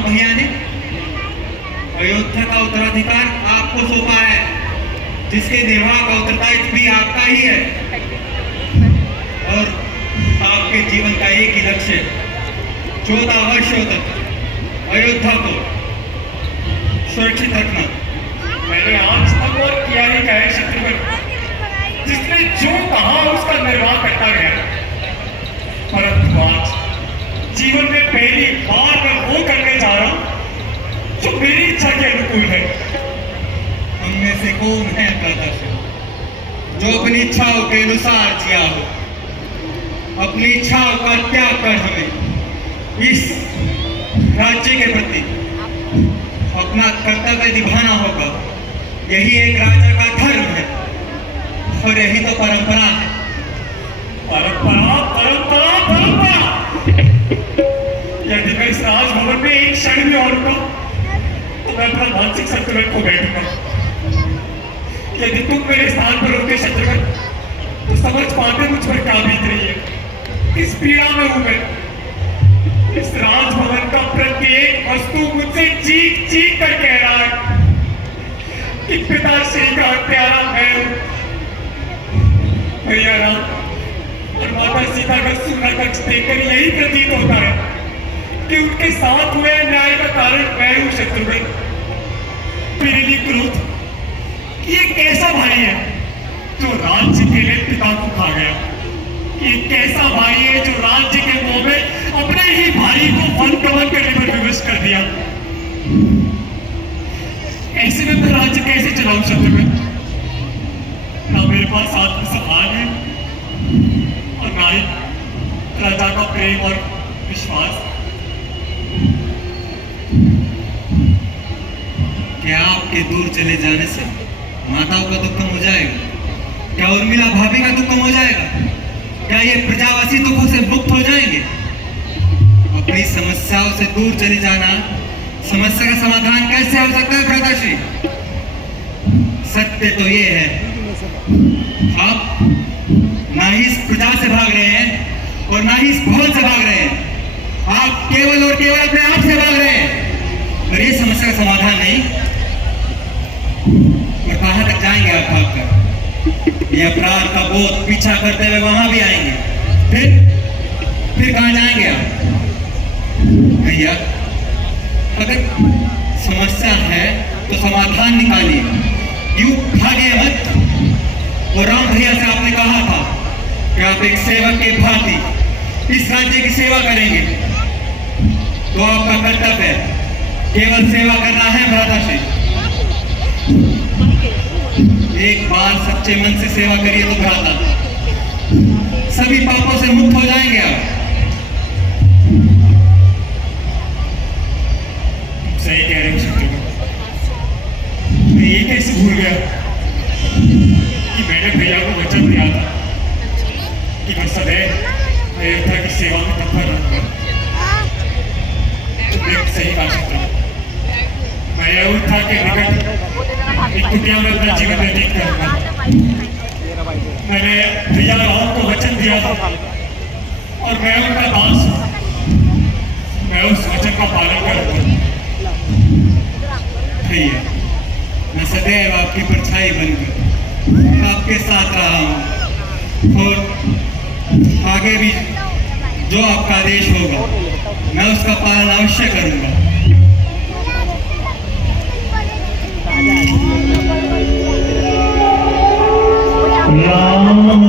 राम भैया ने अयोध्या का उत्तराधिकार आपको सौंपा है, जिसके निर्वाह का उत्तरदायित्व भी आपका ही है। और आपके जीवन का एक ही लक्ष्य है, 14 वर्षों तक अयोध्या को सुरक्षित रखना। मैंने आज तक और किया नहीं क्या है शत्रुघ्न, जिसने जो कहा उसका निर्वाह करता गया, परंतु आज जीवन में पहली बार मैं वो करने जा रहा हूं जो मेरी इच्छा के अनुकूल है। हम में से कौन है प्रदर्शन जो अपनी इच्छाओं के अनुसार जिया हो? अपनी इच्छाओं का त्याग कर हमें इस राज्य के प्रति अपना कर्तव्य निभाना होगा। यही एक राजा का धर्म है और यही तो परंपरा है। परंपरा परंपरा परंपरा। यदि मैं इस राजभवन में एक क्षण भी और रुका तो मैं अपना मानसिक संतुलन खो बैठूंगा। यदि तुम मेरे स्थान पर होते शत्रुघ्न तो समझ पाते मुझ पर क्या बीत रही है, किस पीड़ा में हूं मैं। इस राजभवन का प्रत्येक वस्तु मुझसे चीख चीख कर कह रहा है कि पिताश्री का प्यारा मैं हूं। भैया राम और माता सीता का सूना कक्ष देखकर यही प्रतीत होता है कि उनके साथ हुए न्याय का कारण मैं हूं शत्रुघ्न। मेरे लिए क्रोध ये कैसा भाई है जो राज्य के लिए पिता को खा गया? ये कैसा भाई है जो राज्य के मोह में अपने ही भाई को वन कवन करने पर विवश कर दिया? ऐसे में मैं राज्य कैसे चलाऊं शत्रुघ्न? ना मेरे पास आत्मसम्मान है और ना ही प्रजा का प्रेम और विश्वास। क्या आपके दूर चले जाने से माताओं का दुख कम हो जाएगा? क्या उर्मिला भाभी का दुख कम हो जाएगा? क्या ये प्रजावासी दुखों से मुक्त हो जाएंगे? अपनी समस्याओं से दूर चले जाना समस्या का समाधान कैसे हो सकता है भ्राताश्री? सत्य तो ये है, आप ना ही इस प्रजा से भाग रहे हैं और ना ही इस भवन से भाग रहे हैं। आप केवल और केवल अपने आप से भाग रहे हैं और ये समस्या का समाधान नहीं। और कहां तक जाएंगे आप भागकर? ये अपराध का बोध पीछा करते हुए वहां भी आएंगे, फिर कहां जाएंगे आप? भैया, अगर समस्या है तो समाधान निकालिए, यूं भागे मत। और राम भैया से आपने कहा था कि आप एक सेवक के भांति इस राज्य की सेवा करेंगे, तो आपका कर्तव्य है केवल सेवा करना है भ्राताश्री। एक बार सच्चे मन से सेवा करिए तो भ्राता सभी पापों से मुक्त हो जाएंगे आप। सही कह रहे हो शत्रुघ्न। मैं ये कैसे भूल गया कि मैंने भैया को वचन दिया था कि मैं सदैव अयोध्या की सेवा में तत्पर रहूंगा। तुमने सही कहा शत्रुघ्न। मैं अयोध्या के निकट एक कुटिया में अपना जीवन व्यतीत करूंगा। मैंने भैया राम को वचन दिया था और मैं उनका दास हूं। मैं उस वचन का पालन करूंगा। भैया, मैं सदैव आपकी परछाई बनकर आपके साथ रहा हूं और आगे भी जो आपका आदेश होगा मैं उसका पालन अवश्य करूंगा। राम